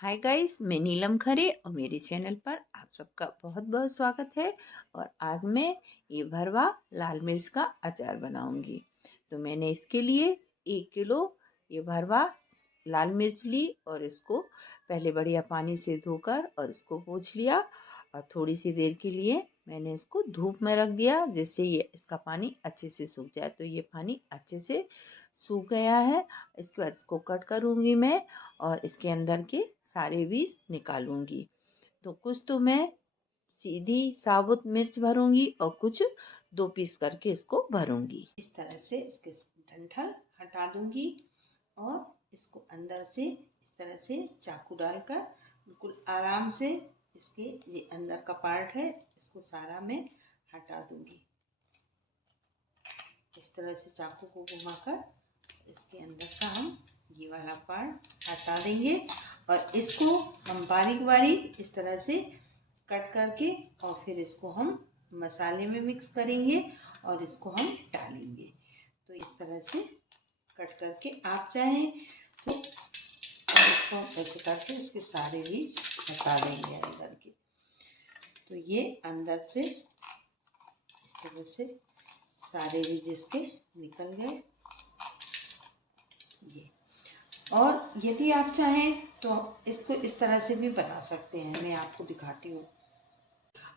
Hi guys, मैं नीलम खरे और मेरे चैनल पर आप सबका बहुत बहुत स्वागत है। और आज मैं ये भरवा लाल मिर्च का अचार बनाऊंगी। तो मैंने इसके लिए 1 किलो ये भरवा लाल मिर्च ली और इसको पहले बढ़िया पानी से धोकर और इसको पोंछ लिया। और थोड़ी सी देर के लिए मैंने इसको धूप में रख दिया, जिससे ये इसका पानी अच्छे से सूख जाए। तो ये पानी अच्छे से सूख गया है। इसके बाद इसको कट करूंगी मैं और इसके अंदर के सारे बीज निकालूंगी। तो कुछ तो मैं सीधी साबुत मिर्च भरूंगी और कुछ 2 पीस करके इसको भरूंगी। इस तरह से इसके डंठल हटा दूंगी और इसको अंदर से इस तरह से चाकू डालकर बिल्कुल आराम से इसके ये अंदर का पार्ट है इसको सारा मैं हटा दूंगी। इस तरह से चाकू को घुमाकर इसके अंदर का हम ये वाला पार्ट हटा देंगे और इसको हम बारीक बारीक इस तरह से कट करके और फिर इसको हम मसाले में मिक्स करेंगे और इसको हम डालेंगे। तो इस तरह से कट करके आप चाहें तो इसको ऐसे करके इसके सारे बीज हटा देंगे अंदर के। तो ये अंदर से इस तरह से सारे बीज इसके निकल गए। ये और यदि आप चाहें तो इसको इस तरह से भी बना सकते हैं, मैं आपको दिखाती हूँ।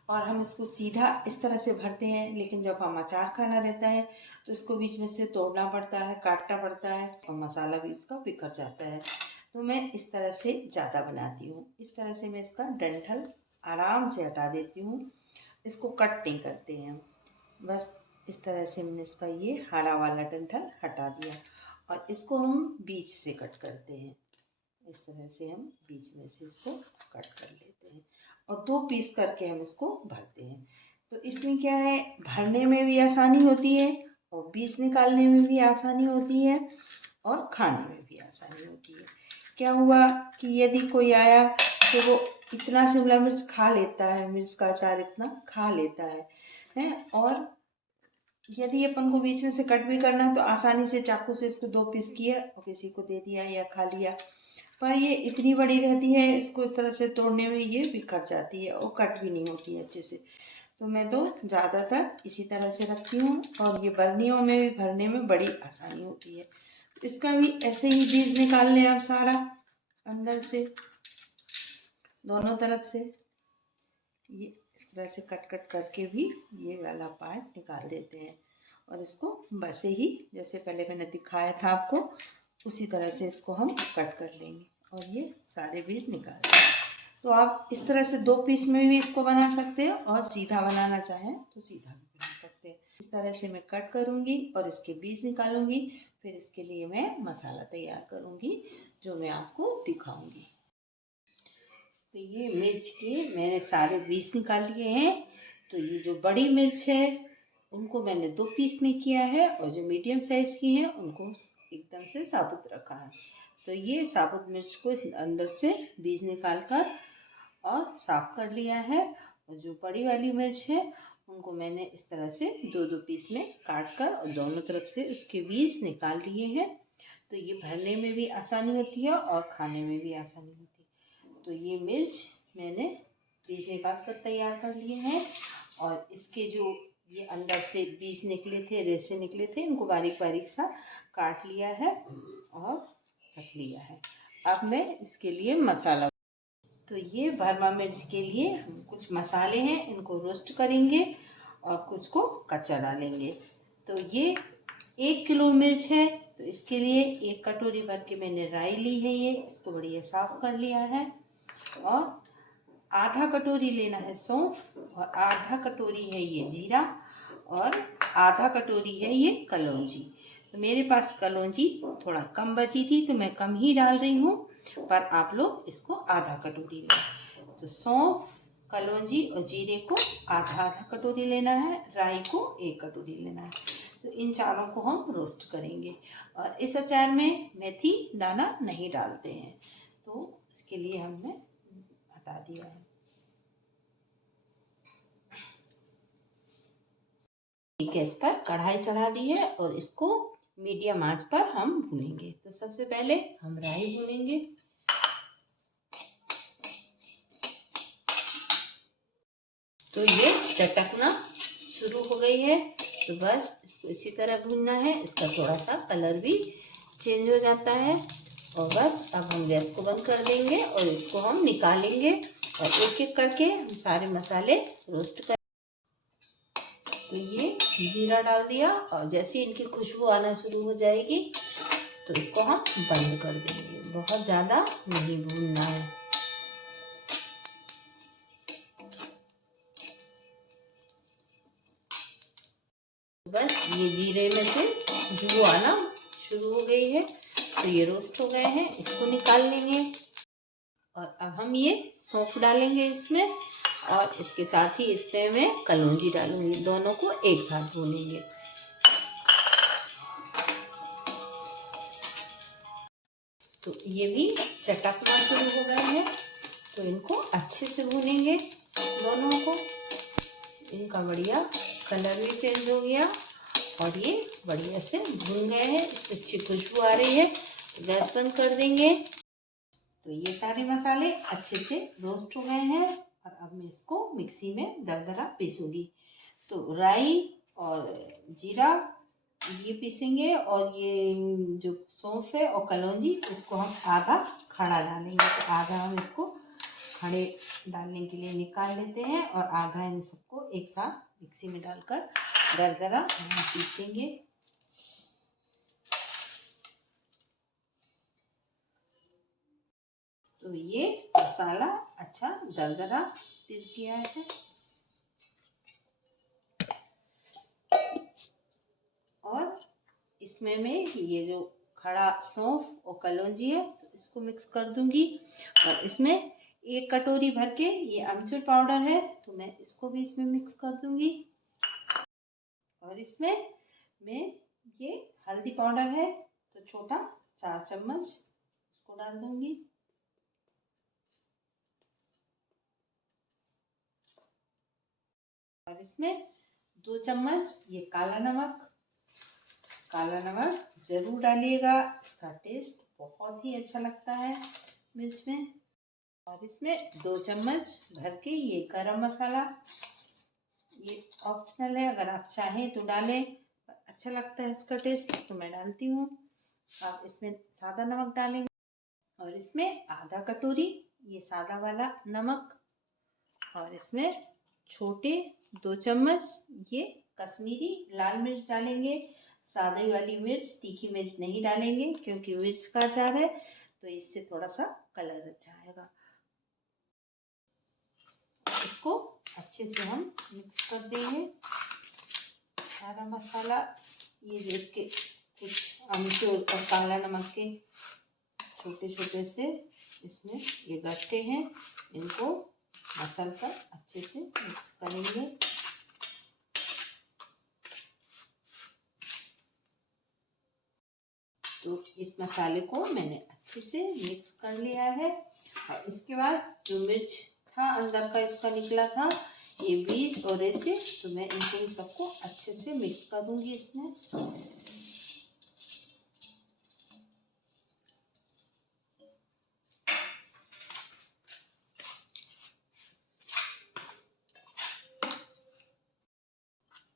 और हम इसको सीधा इस तरह से भरते हैं, लेकिन जब हम अचार खाना रहता है तो इसको बीच में से तोड़ना पड़ता है, काटना पड़ता है और मसाला भी इसका बिखर जाता है। तो मैं इस तरह से ज़्यादा बनाती हूँ। इस तरह से मैं इसका डंठल आराम से हटा देती हूँ। इसको कट नहीं करते हैं, बस इस तरह से मैंने इसका ये हरा वाला डंठल हटा दिया और इसको हम बीच से कट करते हैं। इस तरह से हम बीच में से इसको कट कर लेते हैं और 2 पीस करके हम इसको भरते हैं। तो इसमें क्या है, भरने में भी आसानी होती है और बीज निकालने में भी आसानी होती है और खाने में भी आसानी होती है। क्या हुआ कि यदि कोई आया तो वो इतना शिमला मिर्च खा लेता है, मिर्च का अचार इतना खा लेता है। और यदि अपन को बीच में से कट भी करना है तो आसानी से चाकू से इसको 2 पीस किया और किसी को दे दिया या खा लिया। पर ये इतनी बड़ी रहती है, इसको इस तरह से तोड़ने में ये बिखर जाती है और कट भी नहीं होती है अच्छे से। तो मैं तो ज़्यादातर इसी तरह से रखती हूँ और ये बर्नियों में भी भरने में बड़ी आसानी होती है। तो इसका भी ऐसे ही बीज निकाल लें आप सारा अंदर से, दोनों तरफ से ये इस तरह से कट कट करके भी ये वाला पार्ट निकाल देते हैं और इसको वैसे ही जैसे पहले मैंने दिखाया था आपको उसी तरह से इसको हम कट कर लेंगे और ये सारे बीज निकाल देंगे। तो आप इस तरह से 2 पीस में भी इसको बना सकते हैं और सीधा बनाना चाहें तो सीधा भी बना सकते हैं। इस तरह से मैं कट करूँगी और इसके बीज निकालूंगी। फिर इसके लिए मैं मसाला तैयार करूँगी जो मैं आपको दिखाऊँगी। तो ये मिर्च के मैंने सारे बीज निकाल लिए हैं। तो ये जो बड़ी मिर्च है उनको मैंने 2 पीस में किया है और जो मीडियम साइज़ की हैं उनको एकदम से साबुत रखा है। तो ये साबुत मिर्च को अंदर से बीज निकाल कर और साफ कर लिया है। और जो बड़ी वाली मिर्च है उनको मैंने इस तरह से 2-2 पीस में काट कर और दोनों तरफ से उसके बीज निकाल लिए हैं। तो ये भरने में भी आसानी होती है और खाने में भी आसानी होती है। तो ये मिर्च मैंने बीज निकाल कर तैयार कर लिए हैं और इसके जो ये अंदर से बीज निकले थे, रेशे निकले थे, इनको बारीक बारीक सा काट लिया है और रख लिया है। अब मैं इसके लिए मसाला, तो ये भरमा मिर्च के लिए हम कुछ मसाले हैं, इनको रोस्ट करेंगे और कुछ को कच्चा डालेंगे। तो ये 1 किलो मिर्च है तो इसके लिए 1 कटोरी भर के मैंने राई ली है। ये इसको बढ़िया साफ कर लिया है और आधा कटोरी लेना है सौंफ और आधा कटोरी है ये जीरा और आधा कटोरी है ये कलौंजी। तो मेरे पास कलौंजी थोड़ा कम बची थी तो मैं कम ही डाल रही हूँ, पर आप लोग इसको आधा कटोरी लें। तो सौंफ, कलौंजी और जीरे को आधा आधा कटोरी लेना है, राई को 1 कटोरी लेना है। तो इन चारों को हम रोस्ट करेंगे और इस अचार में मेथी दाना नहीं डालते हैं, तो इसके लिए हमने हटा दिया है। गैस पर कढ़ाई चढ़ा दी है और इसको मीडियम आंच पर हम भूनेंगे। तो सबसे पहले हम राई भूनेंगे। तो ये चटकना शुरू हो गई है। तो बस इसको इसी तरह भूनना है। इसका थोड़ा सा कलर भी चेंज हो जाता है। और बस अब हम गैस को बंद कर देंगे और इसको हम निकालेंगे और एक एक करके हम सारे मसाले रोस्ट कर। तो ये जीरा डाल दिया और जैसे इनकी खुशबू आना शुरू हो जाएगी तो इसको हम बंद कर देंगे। बहुत ज़्यादा नहीं भूनना है। बस ये जीरे में से खुशबू आना शुरू हो गई है। तो ये रोस्ट हो गए हैं, इसको निकाल लेंगे। और अब हम ये सौंफ डालेंगे इसमें और इसके साथ ही इसमें मैं कलौंजी डालूंगी। दोनों को एक साथ भूनेंगे। तो ये भी चटकना शुरू हो गए हैं। तो इनको अच्छे से भूनेंगे दोनों को। इनका बढ़िया कलर भी चेंज हो गया और ये बढ़िया से भून गए हैं। इसमें अच्छी खुशबू आ रही है। तो गैस बंद कर देंगे। तो ये सारे मसाले अच्छे से रोस्ट हो गए हैं और अब मैं इसको मिक्सी में दरदरा पीसूंगी। तो राई और जीरा ये पीसेंगे और ये जो सौंफ है और कलौंजी इसको हम आधा खड़ा डालेंगे। तो आधा हम इसको खड़े डालने के लिए निकाल लेते हैं और आधा इन सबको एक साथ मिक्सी में डालकर दरदरा हम पीसेंगे। तो ये मसाला अच्छा दरदरा पीस गया है। और इसमें मैं ये जो खड़ा सौंफ और कलौंजी है तो इसको मिक्स कर दूंगी। और इसमें एक कटोरी भर के ये अमचूर पाउडर है तो मैं इसको भी इसमें मिक्स कर दूंगी। और इसमें मैं ये हल्दी पाउडर है तो छोटा 4 चम्मच इसको डाल दूंगी। और इसमें 2 चम्मच ये काला नमक जरूर डालिएगा। इसका टेस्ट बहुत ही अच्छा लगता है मिर्च में। और इसमें 2 चम्मच भर के ये गरम मसाला, ये ऑप्शनल है, अगर आप चाहें तो डालें। अच्छा लगता है इसका टेस्ट तो मैं डालती हूँ। आप इसमें सादा नमक डालेंगे। और इसमें आधा कटोरी ये सादा वाला नमक। और इसमें छोटे 2 चम्मच ये कश्मीरी लाल मिर्च डालेंगे। सादी वाली मिर्च, तीखी मिर्च नहीं डालेंगे क्योंकि मिर्च का अचार है तो इससे थोड़ा सा कलर अच्छा आएगा। इसको अच्छे से हम मिक्स कर देंगे सारा मसाला। ये जो इसके कुछ अमचूर और काला नमक के छोटे छोटे से इसमें ये गट्टे हैं, इनको मसल कर अच्छे से मिक्स करेंगे। तो इस मसाले को मैंने अच्छे से मिक्स कर लिया है। और इसके बाद जो मिर्च था अंदर का इसका निकला था ये बीज और ऐसे, तो मैं इनको सबको अच्छे से मिक्स कर दूंगी इसमें।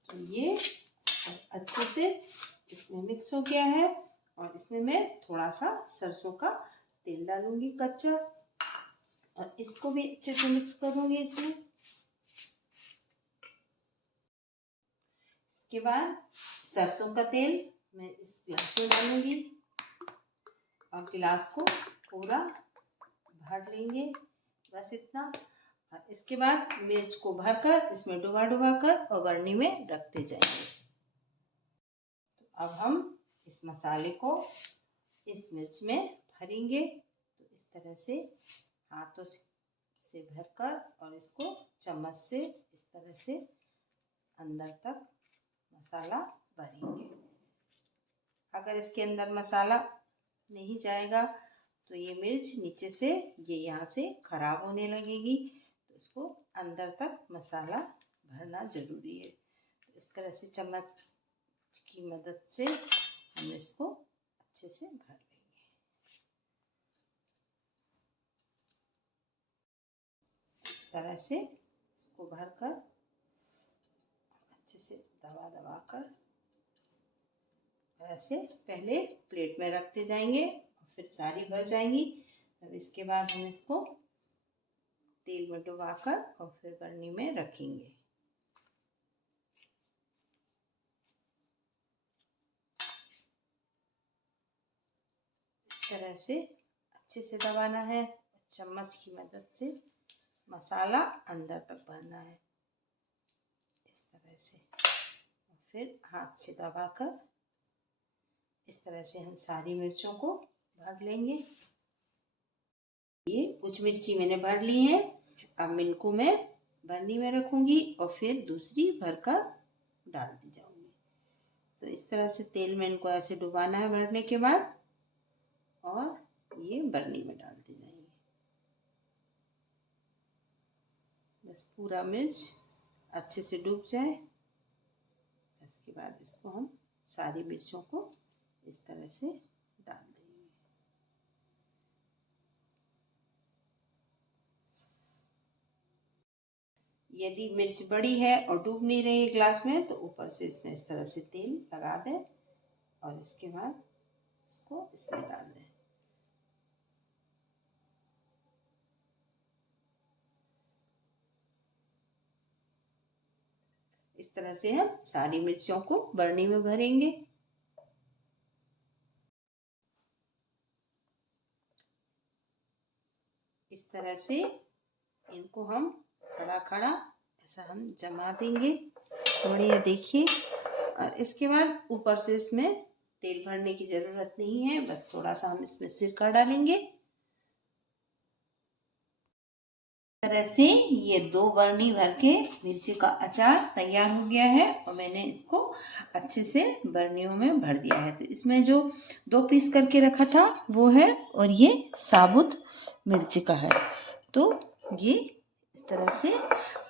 तो ये अच्छे से इसमें मिक्स हो गया है। और इसमें मैं थोड़ा सा सरसों का तेल डालूंगी कच्चा और इसको भी अच्छे से मिक्स करूंगी इसमें। इसके बाद सरसों का तेल मैं इस गिलास में डालूंगी और गिलास को पूरा भर लेंगे, बस इतना। और इसके बाद मिर्च को भरकर इसमें डुबा डुबा कर और बरनी में रखते जाएंगे। तो अब हम इस मसाले को इस मिर्च में भरेंगे। तो इस तरह से हाथों से भरकर और इसको चम्मच से इस तरह से अंदर तक मसाला भरेंगे। अगर इसके अंदर मसाला नहीं जाएगा तो ये मिर्च नीचे से ये यहाँ से खराब होने लगेगी। तो इसको अंदर तक मसाला भरना जरूरी है। तो इस तरह से चम्मच की मदद से हम इसको अच्छे से भर लेंगे। इस तरह से इसको भरकर अच्छे से दबा दबा कर ऐसे पहले प्लेट में रखते जाएंगे और फिर सारी भर जाएंगी। तब इसके बाद हम इसको तेल में डुबाकर और फिर बर्नी में रखेंगे। इस तरह से अच्छे से दबाना है, चम्मच की मदद से मसाला अंदर तक भरना है इस तरह से। और फिर हाथ से दबाकर इस तरह से हम सारी मिर्चों को भर लेंगे। ये कुछ मिर्ची मैंने भर ली है। अब इनको मैं बर्नी में रखूंगी और फिर दूसरी भरकर डाल दी जाऊंगी। तो इस तरह से तेल में इनको ऐसे डुबाना है भरने के बाद, और ये बर्नी में डाल दी जाएंगे। बस पूरा मिर्च अच्छे से डूब जाए। इसके बाद इसको हम सारी मिर्चों को इस तरह से डाल देंगे। यदि मिर्च बड़ी है और डूब नहीं रही है ग्लास में, तो ऊपर से इसमें इस तरह से तेल लगा दें और इसके बाद इसको इसमें डाल दें। इस तरह से हम सारी मिर्चों को बर्नी में भरेंगे। इस तरह से इनको हम खड़ा खड़ा ऐसा हम जमा देंगे। बढ़िया देखिए। और इसके बाद ऊपर से इसमें तेल भरने की जरूरत नहीं है, बस थोड़ा सा हम इसमें सिरका डालेंगे। इस तरह से ये 2 बर्नी भर के मिर्ची का अचार तैयार हो गया है और मैंने इसको अच्छे से बर्नियों में भर दिया है। तो इसमें जो 2 पीस करके रखा था वो है, और ये साबुत मिर्ची का है। तो ये इस तरह से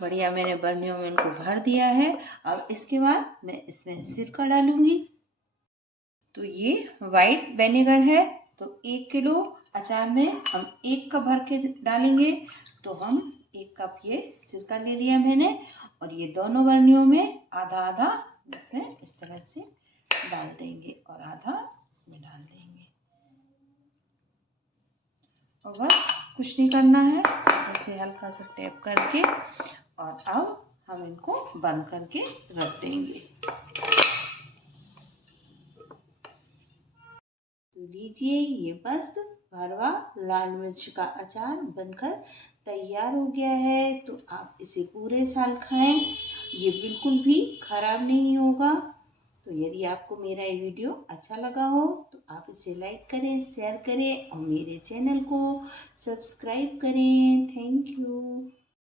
बढ़िया मैंने बर्नियों में इनको भर दिया है। अब इसके बाद मैं इसमें सिरका डालूंगी। तो ये वाइट विनेगर है, तो 1 किलो अचार में हम 1 कप भर के डालेंगे। तो हम 1 कप ये सिरका ले लिया मैंने, और ये दोनों बर्नियों में आधा आधा इसमें इस तरह से डाल देंगे और आधा इसमें डाल देंगे। और बस कुछ नहीं करना है, ऐसे हल्का सा टैप करके, और अब हम इनको बंद करके रख देंगे। लीजिए, ये मस्त भरवा लाल मिर्च का अचार बनकर तैयार हो गया है। तो आप इसे पूरे साल खाएं, ये बिल्कुल भी खराब नहीं होगा। तो यदि आपको मेरा ये वीडियो अच्छा लगा हो तो आप इसे लाइक करें, शेयर करें और मेरे चैनल को सब्सक्राइब करें। Thank you.